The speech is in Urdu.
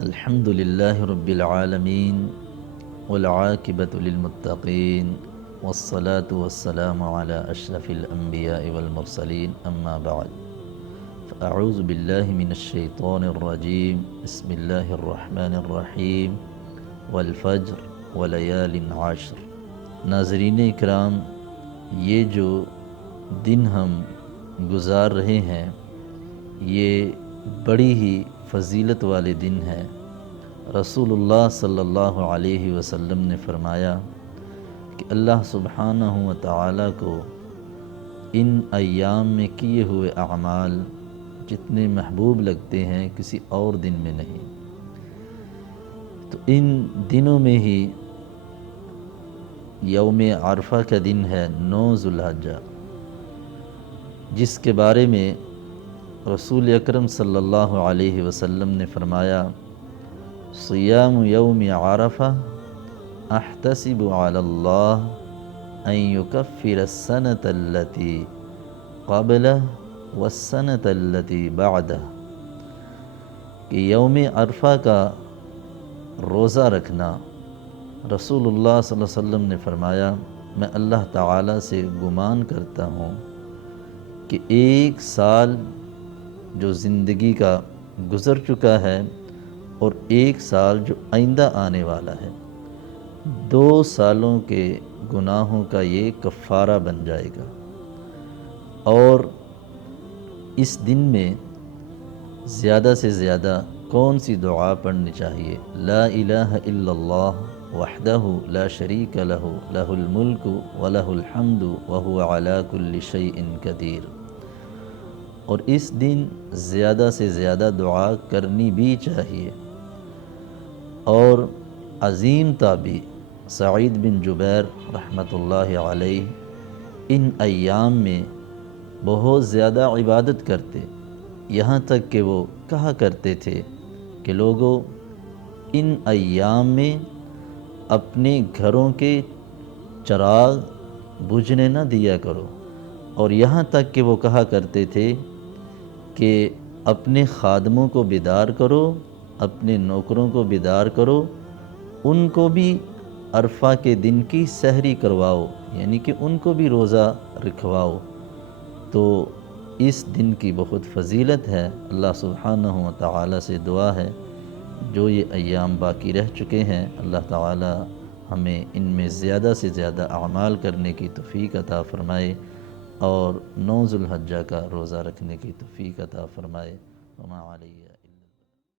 الحمد لله رب العالمين والعاقبة للمتقين والصلاة والسلام على أشرف الأنبياء والمرسلين أما بعد فأعوذ بالله من الشيطان الرجيم بسم الله الرحمن الرحيم والفجر وليال عشر۔ ناظرین اکرام، یہ جو دن ہم گزار رہے ہیں یہ بڑی ہی فضیلت والے دن ہیں۔ رسول اللہ صلی اللہ علیہ وسلم نے فرمایا کہ اللہ سبحانہ و تعالیٰ کو ان ایام میں کیے ہوئے اعمال جتنے محبوب لگتے ہیں کسی اور دن میں نہیں۔ تو ان دنوں میں ہی یوم عرفہ کا دن ہے 9 ذو الحجہ، جس کے بارے میں رسول اکرم صلی اللہ علیہ وسلم نے فرمایا صیام یوم عرفہ احتسب علی اللہ ان یکفر السنة التي قبلہ والسنة التي بعدہ، کہ یوم عرفہ کا روزہ رکھنا، رسول اللہ صلی اللہ علیہ وسلم نے فرمایا میں اللہ تعالیٰ سے گمان کرتا ہوں کہ ایک سال جو زندگی کا گزر چکا ہے اور ایک سال جو آئندہ آنے والا ہے، 2 سالوں کے گناہوں کا یہ کفارہ بن جائے گا۔ اور اس دن میں زیادہ سے زیادہ کون سی دعا پڑھنی چاہیے؟ لا الہ الا اللہ وحدہ لا شریک لہ لہ الملک ولہ الحمد وہو علی کل شیء قدیر۔ اور اس دن زیادہ سے زیادہ دعا کرنی بھی چاہیے۔ اور عظیم تابعی سعید بن جبیر رحمۃ اللہ علیہ ان ایام میں بہت زیادہ عبادت کرتے، یہاں تک کہ وہ کہا کرتے تھے کہ لوگوں ان ایام میں اپنے گھروں کے چراغ بجھنے نہ دیا کرو، اور یہاں تک کہ وہ کہا کرتے تھے کہ اپنے خادموں کو بیدار کرو، اپنے نوکروں کو بیدار کرو، ان کو بھی عرفہ کے دن کی سحری کرواؤ، یعنی کہ ان کو بھی روزہ رکھواؤ۔ تو اس دن کی بہت فضیلت ہے۔ اللہ سبحانہ و تعالیٰ سے دعا ہے جو یہ ایام باقی رہ چکے ہیں اللہ تعالیٰ ہمیں ان میں زیادہ سے زیادہ اعمال کرنے کی توفیق عطا فرمائے اور 9 ذو الحجہ کا روزہ رکھنے کی توفیق عطا فرمائے۔ وما علیہ